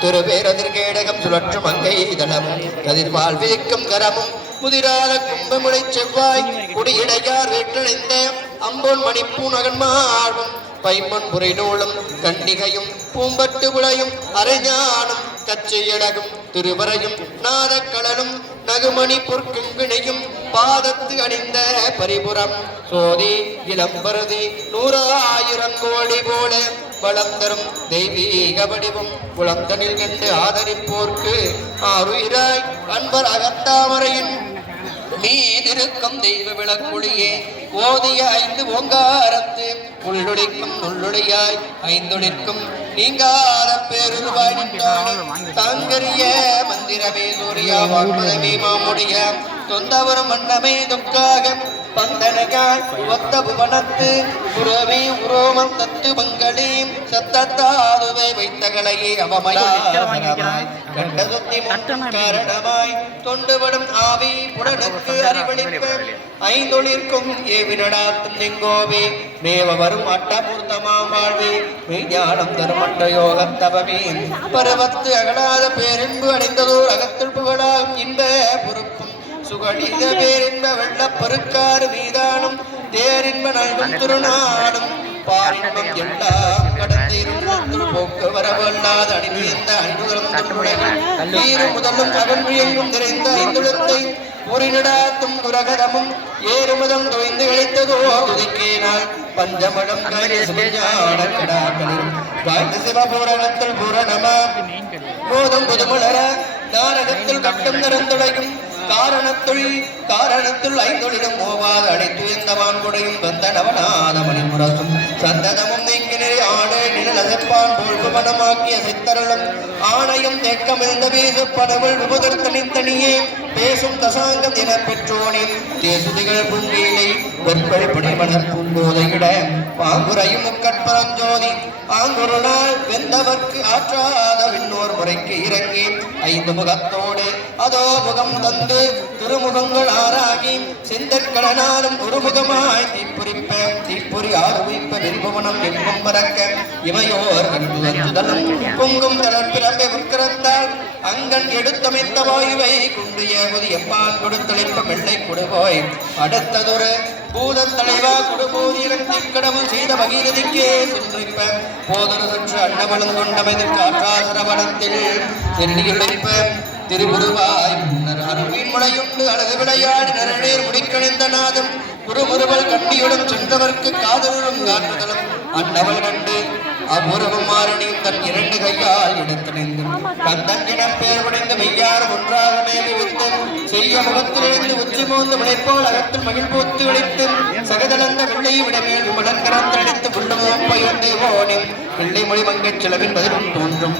திருவேரதிர்கேடகம் சுழற்றும் மங்கை இதழமும் கதிர்வால் வேக்கும் கரமும் முதிராத கும்பமுளை செவ்வாய் குடியிடையார் வேற்றணிந்த அம்பொன் மணிப்பூ நகன்மாழ்வும் பைம்பொன் புரைநூலும் கண்டிகையும் பூம்பட்டு விளையும் அரைஞானும் கச்சையடகும் திருவரையும் நாதக்கடலும் நகுமணி பொற்குங்கிணையும் பாதத்து அணிந்த பரிபுறம் சோதி இளம்பருதி நூறாயிரம் கோடி போல வளம் தரும் தெய்வீக வடிவம் குளந்தனில் கண்டு ஆதரிப்போர்க்கு ஆறுயிராய் அன்பர் அகத்தாமரையின் மீதிருக்கும் தெய்வ விளக்குழியே ஓதிய ஐந்து ஓங்காரத்து உள்ளுடைக்கும் உள்ளுடையாய் ஐந்துடைக்கும் நீங்காத பேருருவாய் நின்றானே. தாங்கரிய மந்திரமே சூரியா வான்மதமே மாமுடைய தொந்தவரும் மன்னமே துக்காக பந்தனையாய் ஒத்த புவனத்து புறவே உரோமம் தத்து மங்களே சத்தத்தாதுவை வைத்தகளையே அவமயாய் கண்டதுத்தி முன் காரணமாய் தொண்டுபடும் ஆவி புடனுக்கு அறிவளிப்ப ஐந்தொழிற்கும் ஏவினடாத்தும் எங்கோவே மேவ வரும் அட்டமூர்த்தமாம் வாழ்வே. மெய்ஞானம் தருமண்ட யோகத்தவமே பரவத்து அகலாத பேரின்பு அடைந்ததோர் அகத்தில் புகழாகும் இன்ப பொறுப்பும். சுகடித பேரின்ப வெள்ள பருக்காறு மீதானும் தேரின்ப நல்கும் திருநாடும் பாரின்பம் எல்லாம் கடந்த இருநூற்றுள் போக்கு வரவல்லாத அணிந்த அன்புகளும் நீரு முதலும் அவன் எங்கும் நிறைந்த ஐந்துளத்தை உரிநடாத்தும் துரகரமும் ஏறுமுதம் தொய்ந்து இழைத்ததோ துதிக்கேனால் பஞ்சமடம் ஞான சிவபூரணத்தில் பூரணமா. போதும் புதுமலர நாரகத்தில் கட்டம் நிறந்துடையும் காரணத்துள் காரணத்துள் ஐந்தொழிலும் மோவாத அடைத்து எந்தவான் கொடையும் வந்த நவநாத மணிமுரசும் சந்ததமும் நிழலசப்பான் போழ்வு ஆணையும் தேக்கமிழ்ந்த வீசு படவுள் விபுதர் தனித்தனியே பேசும் தசாங்கம் என பெற்றோனே தேசுதிகள் புங்கீலை வெற்பழி படைமலர் பூங்கோதையிட பாங்குரையும் முக்கட்பரம் ஜோதி வெந்தவர்க்கு ஆற்றாத ஓர் முறைக்கு இறங்கி ஐந்து முகத்தோடு அதோ முகம் தந்து திருமுகங்கள் ஆறாகி செந்தற்கடனாலும் ஒருமுகமாய் தீப்புரிப்ப தீப்புரி ஆறுவிப்ப விரிபவனம் எங்கும் மறக்க இவையோர் கண்டு வந்துதலும் பொங்கும் தளர் பிறப்பை அங்கன் எடுத்தமைத்த வாயுவை குண்டு ஏவது எம்பான் கொடுத்தளிப்ப வெள்ளை கொடுவோய் அடுத்ததொரு பூதன் தலைவா கொடுபோதிரம் கடவுள் செய்த பகீரதிக்கே சென்றிருப்ப. போதன சுற்று அன்னவளும் கொண்டமைதில் காற்றாசரவனத்தில் சென்னியுழைப்ப திருவுருவாய் முன்னர் அருவின் முளையுண்டு அழகு விளையாடி நரநீர் முடிக்கணிந்த நாதம் குருமுருவல் கண்டியுடன் சென்றவர்க்கு காதலும் காற்றுதலும் அன்னவள் கண்டு அவ்வுருவம் மாறணியும் தன் இரண்டு கையால் எடுத்து நின்றும். கந்தங்கிடம் பேர் உடைந்து மெய்யார் ஒன்றாக மேலே விட்டு சிறிய முகத்திலிருந்து உச்சி மூந்து முனைப்போல் அகத்தில் மகிழ்பூத்து விழித்து சகதளந்த வெள்ளை விடமேல் விமலன் கரந்தடித்து புள்ளமோப்பை ஒன்றே ஓனி வெள்ளை மொழி மங்கச் செலவின் பதிலும் தோன்றும்.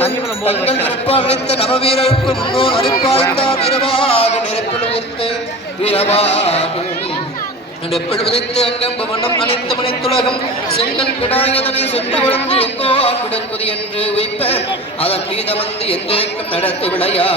தங்கள் நெருப்பால் வைத்த நவவீரருக்கு முன்னோர் அரிப்பாய்ந்த வீரவாக நெருப்பில் வைத்து வீரவாக. நெடுப்படுவதைத்து அங்கம் பவனம் அனைத்து மனைத்துலகம் செங்கல் கிடாயதனை சென்று வளர்ந்து எங்கோ என்று வைப்ப அதன் மீதம் வந்து என்றேக்கும் விளையா